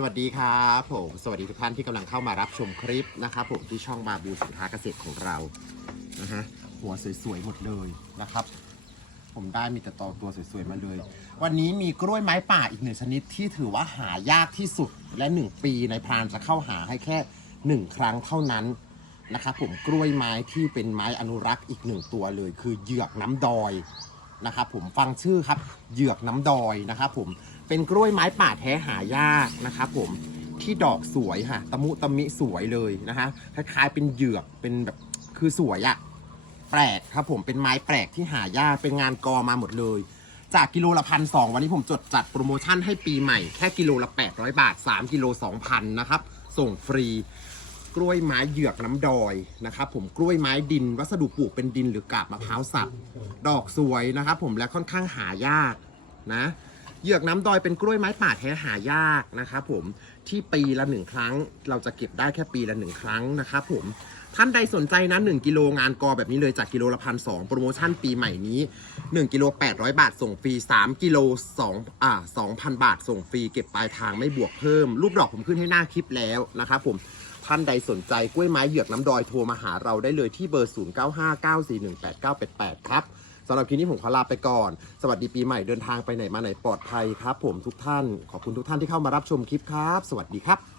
สวัสดีครับผมสวัสดีทุกท่านที่กำลังเข้ามารับชมคลิปนะครับผมที่ช่องบาบูสินค้าเกษตรของเรานะฮะหัวสวยๆหมดเลยนะครับ ผมได้มีแต่ตอตัวสวยๆมาเลย วันนี้มีกล้วยไม้ป่าอีกหนึ่งชนิดที่ถือว่าหายากที่สุดและหนึ่งปีในพรานจะเข้าหาให้แค่หนึ่งครั้งเท่านั้นนะครับผมกล้วยไม้ที่เป็นไม้อนุรักษ์อีกหนึ่งตัวเลย คือเหยือกน้ำดอยนะครับผมฟังชื่อครับเหยือกน้ำดอยนะครับผม เป็นกล้วยไม้ป่าแท้หายากนะครับผมที่ดอกสวยค่ะ ตะมุตะมิสวยเลยนะฮะคล้ายๆเป็นเหยือกเป็นแบบคือสวยอะแปลกครับผมเป็นไม้แปลกที่หายากเป็นงานกอมาหมดเลย จากกิโลละพันสวันนี้ผมจดจัดโปรโมชั่นให้ปีใหม่แค่กิโลละ800 บาท 3 กิโล2,000นะครับส่งฟรีกล้วยไม้เหยือกน้ำดอยนะครับผมกล้วยไม้ดิน วัสดุปลูกเป็นดินหรือกาบมะพร้าวสับดอกสวยนะครับผมและค่อนข้างหายากนะ เหยือกน้ำดอยเป็นกล้วยไม้ป่าแท้หายากนะครับผมที่ปีละหนึ่งครั้ง เราจะเก็บได้แค่ปีละหนึ่งครั้งนะครับผมท่านใดสนใจนะ1กิโลงานกอแบบนี้เลยจากกิโลละพันสโปรโมชั่นปีใหม่นี้ 1กิโล800 บาทส่งฟรี 3กิโล2อ่า2,000 บาทส่งฟรีเก็บปลายทางไม่บวกเพิ่ม รูปดอกผมขึ้นให้หน้าคลิปแล้วนะครับผมท่านใดสนใจกล้วยไม้เหยือกน้ำดอยโทรมาหาเราได้เลยที่เบอร์ 0959418988 ครับ สำหรับคลิปนี้ผมขอลาไปก่อน สวัสดีปีใหม่เดินทางไปไหนมาไหนปลอดภัยครับ ผมทุกท่าน ขอบคุณทุกท่านที่เข้ามารับชมคลิปครับ สวัสดีครับ